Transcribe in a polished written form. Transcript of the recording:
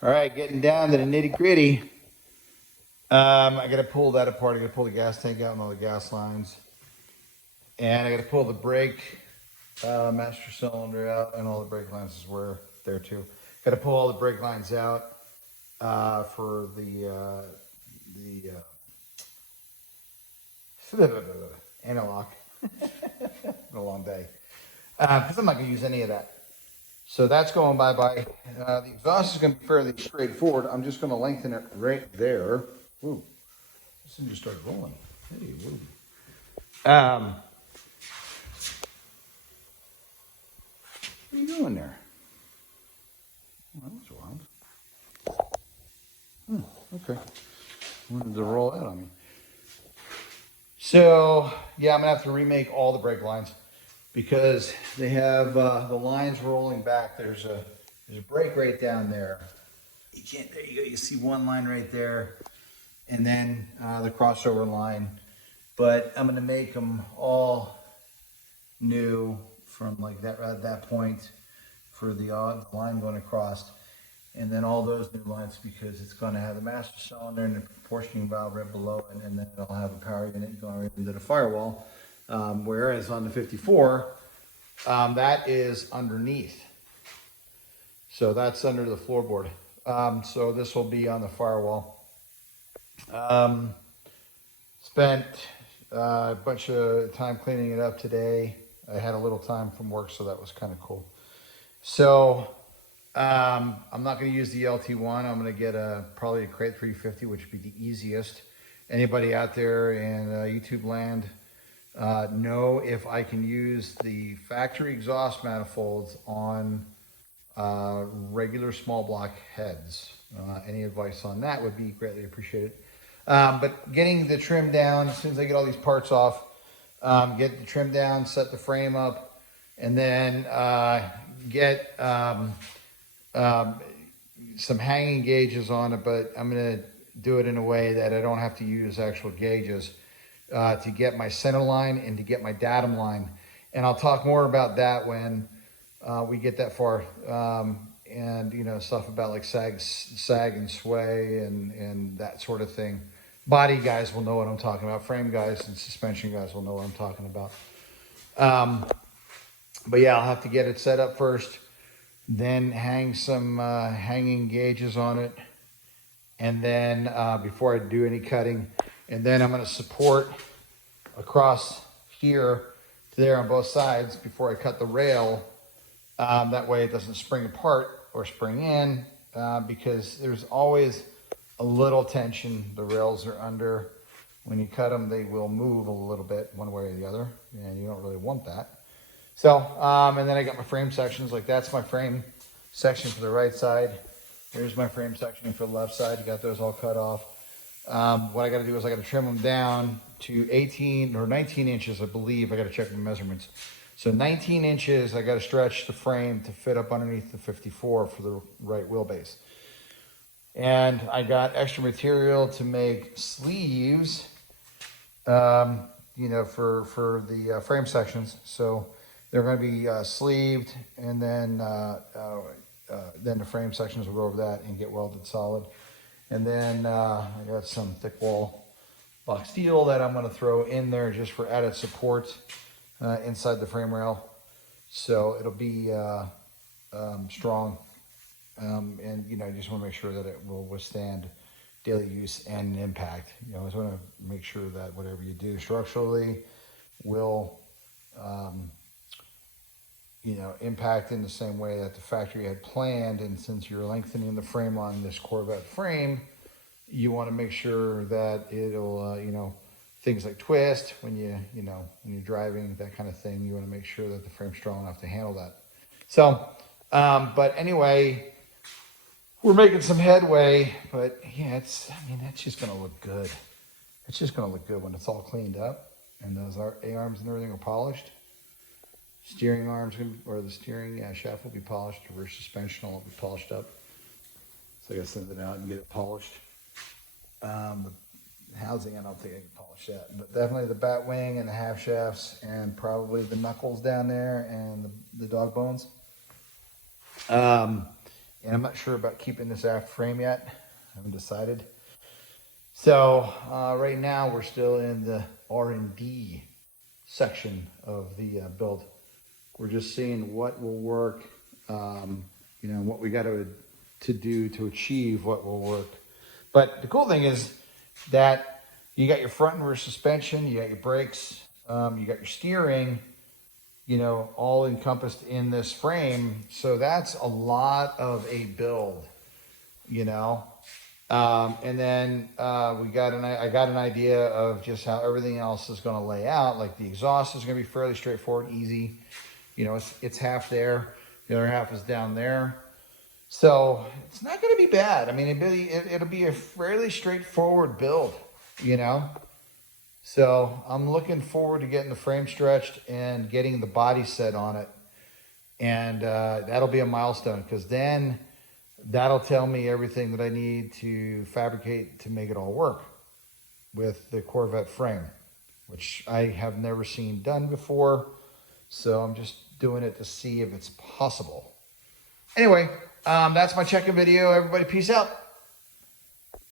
All right, getting down to the nitty gritty. I got to pull that apart. I got to pull the gas tank out and all the gas lines. And I got to pull the brake master cylinder out, and all the brake lines were there too. Got to pull all the brake lines out for the analog. Been a long day because I'm not going to use any of that. So that's going bye-bye. The exhaust is going to be fairly straightforward. I'm just going to lengthen it right there. Ooh, this thing just started rolling. Hey, what are you doing there? Well, that was wild. Okay. Wanted to roll out on me. So, yeah, I'm going to have to remake all the brake lines because they have the lines rolling back. There's a brake right down there. You can't, there you go. You see one line right there, and then the crossover line. But I'm going to make them all new from like that at that point for the line going across, and then all those new lines because it's going to have the master cylinder and the proportioning valve right below it, and then it'll have a power unit going right into the firewall. Whereas on the 54, that is underneath. So that's under the floorboard. So this will be on the firewall. Spent a bunch of time cleaning it up today. I had a little time from work, so that was kind of cool. So I'm not going to use the LT1. I'm going to get probably a Crate 350, which would be the easiest. Anybody out there in YouTube land know if I can use the factory exhaust manifolds on regular small block heads. Any advice on that would be greatly appreciated. But getting the trim down, as soon as I get all these parts off, get the trim down, set the frame up, and then get some hanging gauges on it, but I'm going to do it in a way that I don't have to use actual gauges to get my center line and to get my datum line. And I'll talk more about that when we get that far. And you know, stuff about like sag and sway and that sort of thing. Body guys will know what I'm talking about. Frame guys and suspension guys will know what I'm talking about. But yeah, I'll have to get it set up first, then hang some hanging gauges on it, and then before I do any cutting, and then I'm going to support across here to there on both sides before I cut the rail. That way it doesn't spring apart or spring in because there's always a little tension. The rails are under. When you cut them, they will move a little bit one way or the other, and you don't really want that. So, and then I got my frame sections. Like that's my frame section for the right side. Here's my frame section for the left side. You got those all cut off. What I got to do is I got to trim them down to 18 or 19 inches, I believe. I got to check my measurements. So 19 inches, I got to stretch the frame to fit up underneath the 54 for the right wheelbase. And I got extra material to make sleeves, you know, for the frame sections. So they're going to be sleeved, and then the frame sections will go over that and get welded solid. And then I got some thick wall box steel that I'm going to throw in there just for added support inside the frame rail. So it'll be strong. And, you know, I just want to make sure that it will withstand daily use and impact. You know, I just want to make sure that whatever you do structurally will, you know, impact in the same way that the factory had planned. And since you're lengthening the frame on this Corvette frame, you want to make sure that it'll, you know, things like twist when you know, when you're driving, that kind of thing. You want to make sure that the frame's strong enough to handle that. So, but anyway, we're making some headway, but yeah, I mean, that's just going to look good. It's just going to look good when it's all cleaned up and those A-arms and everything are polished. Steering arms or the steering shaft will be polished. The rear suspension will be polished up. So I got to send it out and get it polished. The housing, I don't think I can polish that, but definitely the bat wing and the half shafts and probably the knuckles down there and the dog bones. and I'm not sure about keeping this aft frame yet. I haven't decided. So right now we're still in the R&D section of the build. We're just seeing what will work, what we got to do to achieve what will work. But the cool thing is that you got your front and rear suspension, you got your brakes, you got your steering, all encompassed in this frame. So that's a lot of a build, and then I got an idea of just how everything else is going to lay out. Like the exhaust is going to be fairly straightforward, easy. It's half there, the other half is down there. So it's not going to be bad. I mean, it'll be a fairly straightforward build, So I'm looking forward to getting the frame stretched and getting the body set on it. And that'll be a milestone, because then that'll tell me everything that I need to fabricate to make it all work with the Corvette frame, which I have never seen done before. So I'm just doing it to see if it's possible. Anyway, that's my check-in video. Everybody, peace out.